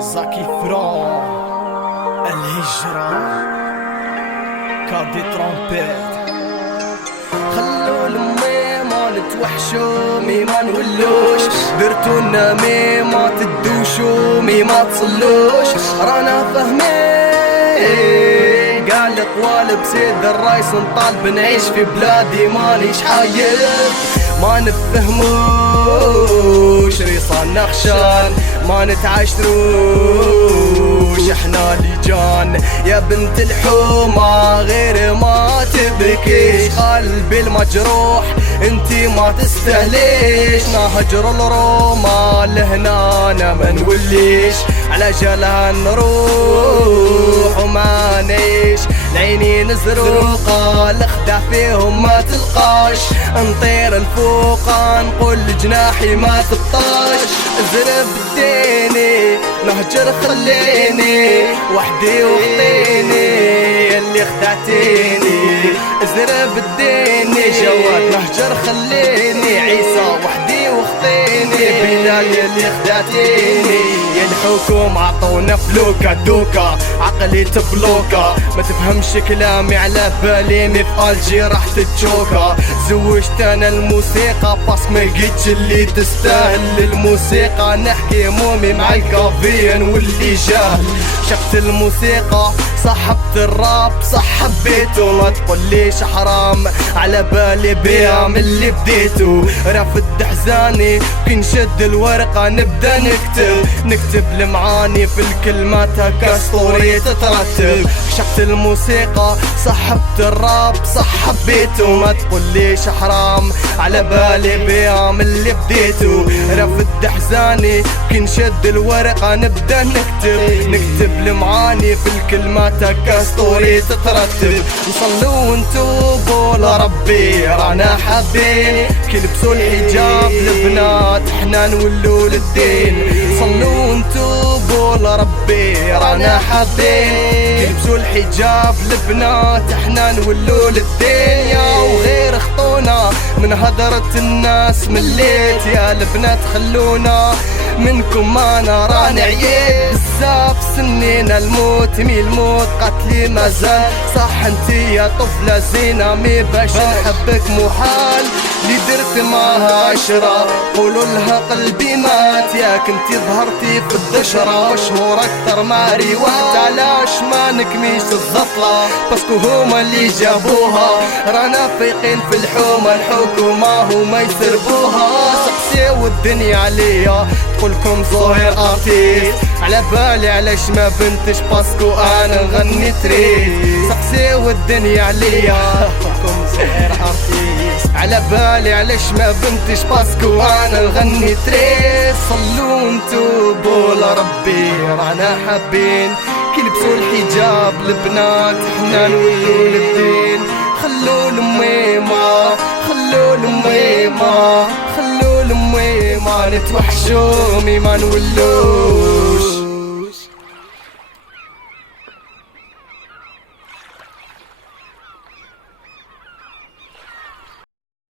زكي فران الهجرة كادي ترومبيت. خلو المي نتوحشو مي ما نولوش، درتونا مي ما تدوشو مي ما تصلوش. رانا فاهمين قال طوال بسيد الرايس نطالب نعيش في بلادي مانيش حايل. ما نفهموش ريصان نخشان ما نتعاشروش، احنا لجان يا بنت الحومة غير ما تبكيش. قلبي المجروح انتي ما تستهليش، نهجر الروما لهنا انا ما نوليش. على جالها نروح وما نعيش، العينين زروقة الخدع فيهم ما تلقاش. نطير الفوقة نقول جناحي ما تبطاش. زرب بديني نهجر خليني وحدي وخطيني اللي خدعتيني. زرب بديني جواد نهجر خليني، عيسى وحدي وخطيني بلال اللي خدعتيني. يا الحكوم عطونا فلوكا دوكا عقلي تبلوكا، ما تفهمش كلامي على بالي مفقال جي راح تتشوكا. زوجت انا الموسيقى باس ما لقيتش اللي تستاهل الموسيقى. نحكي مومي مع الكافيين واللي جاهل. شفت الموسيقى صحبت الراب صح حبيته، ما تقوليش حرام على بالي بيها من اللي بديته. رافد حزاني كي نشد الورقة نبدا نكتب المعاني في الكلمات هكا سطوري تترتب. شفت الموسيقى صحبت الراب صح حبيته، ما تقوليش حرام على بالي بيها من اللي بديته. رافد حزاني كي نشد الورقة نبدا نكتب المعاني في الكلمات هكا سطوري تترتب. نصلوا ونتوبوا لربي رانا حابين، كلبسوا الحجاب البنات احنا نولوا للدين. صلوا ونتوبوا لربي رانا حابين، كلبسوا الحجاب البنات احنا نولوا للدين. يا وغير خطونا من هدرة الناس مليت، يا البنات خلونا منكم ما نرى نعيب. بزاف سنين الموت مي الموت قتلي مازال. صح انتي يا طفلة زينة مي باش نحبك محال. اللي درت معها عشرة قولوا لها قلبي مات، يا كنتي ظهرتي في الدشرة مشهور اكتر ما ريوات. علاش ما نكميش الزطلة باسكو هما اللي جابوها. رانا فايقين في الحومة الحكومة هما يسربوها. سقسيو الدنيا عليا تقولكم ظاهر ارتيست، على بالي علاش ما بنتش باسكو انا نغني تريس. سقسيو الدنيا عليا تقولكم ظاهر ارتيست، على بالي علاش ما بنتش باسكو انا نغني تريس. صلوا ونتوبوا لربي رانا حابين، كلبسوا الحجاب البنات احنا نولوا للدين. خلوا الميمة خلوا الميمة خلوا الميمة نتوحشوا مي ما نولوش.